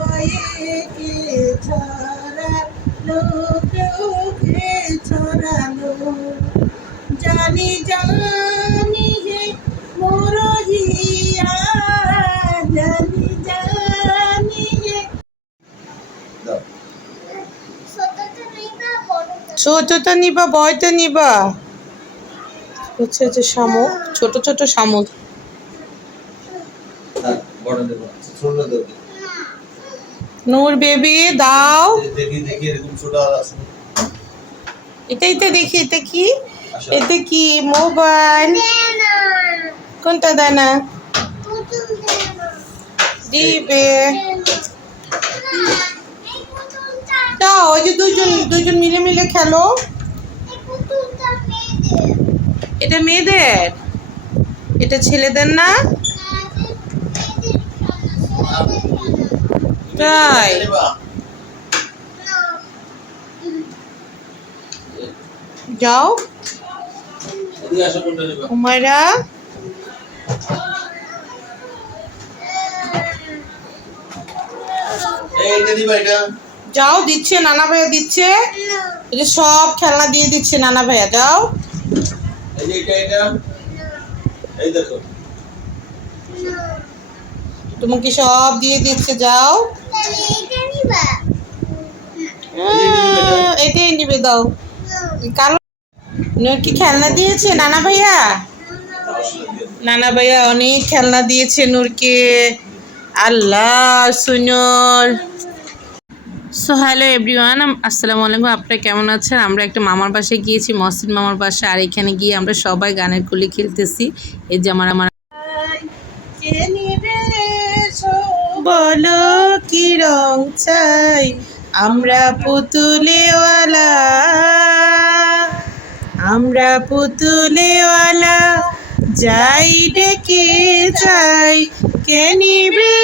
হৃদয়ে কে ছড়ালো, কে ছড়ালো, জানি জানি হে মোর হিয়া, জানি জানি হে। ছোটটা নিবা, বয়টা নিবা? হচ্ছে যে শামুক, ছোট ছোট শামুক। নূর বেবি দাও। এটাই তো দেখি, এটা কি? এটা কি মোবাইল? কোনটা দানা দিবে? দাও, ওই যে দুইজন মিলে মিলে খেলো। এটা মেয়েদের, এটা ছেলেদের না? তাই? যাও উমাইরা। যাও, দিচ্ছে নানা ভাইয়া দিচ্ছে, এটা সব খেলনা দিয়ে দিচ্ছে নানা ভাইয়া। যাও, তোমাকে সব দিয়ে দিচ্ছে। যাও, এটাই নিবে, দাও। কালো নূর কি খেলনা দিয়েছে নানা ভাইয়া? নানা ভাইয়া অনেক খেলনা দিয়েছে নূরকে। আল্লাহ সুনর। সো হ্যালো এভরিওয়ান, আসসালামু আলাইকুম। আপনারা কেমন আছেন? আমরা একটা মামার বাসায় গিয়েছি, মহসিন মামার বাসায়। আর এখানে গিয়ে আমরা সবাই গানের কলি খেলতেছি। এই যে আমার বলো কি রং চাই, আমরা পুতুলেওয়ালা, আমরা পুতুলেওয়ালা, যাই ডেকে যাই, কে নিবে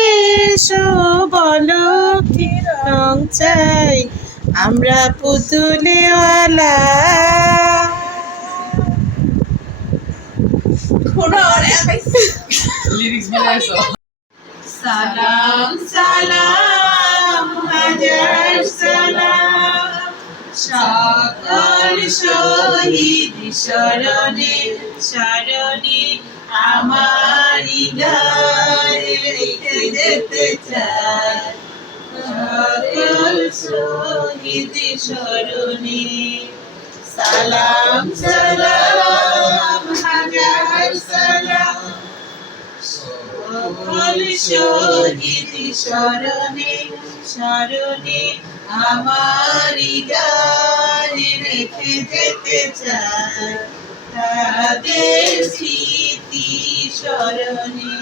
বলো কি রং চাই, আমরা পুতুলেওয়ালা। সালাম সালাম হাজার সালাম, সকল শহীদ স্মরণে স্মরণে, আমার হৃদয় রেখে যেতে চাই, সকল শহীদ স্মরণে। সালাম সালাম হাজার সালাম, সকল শহীদ স্মরণে স্মরণে, আমার হৃদয় রেখে যেতে চাই, তাদের স্মৃতি স্মরণে।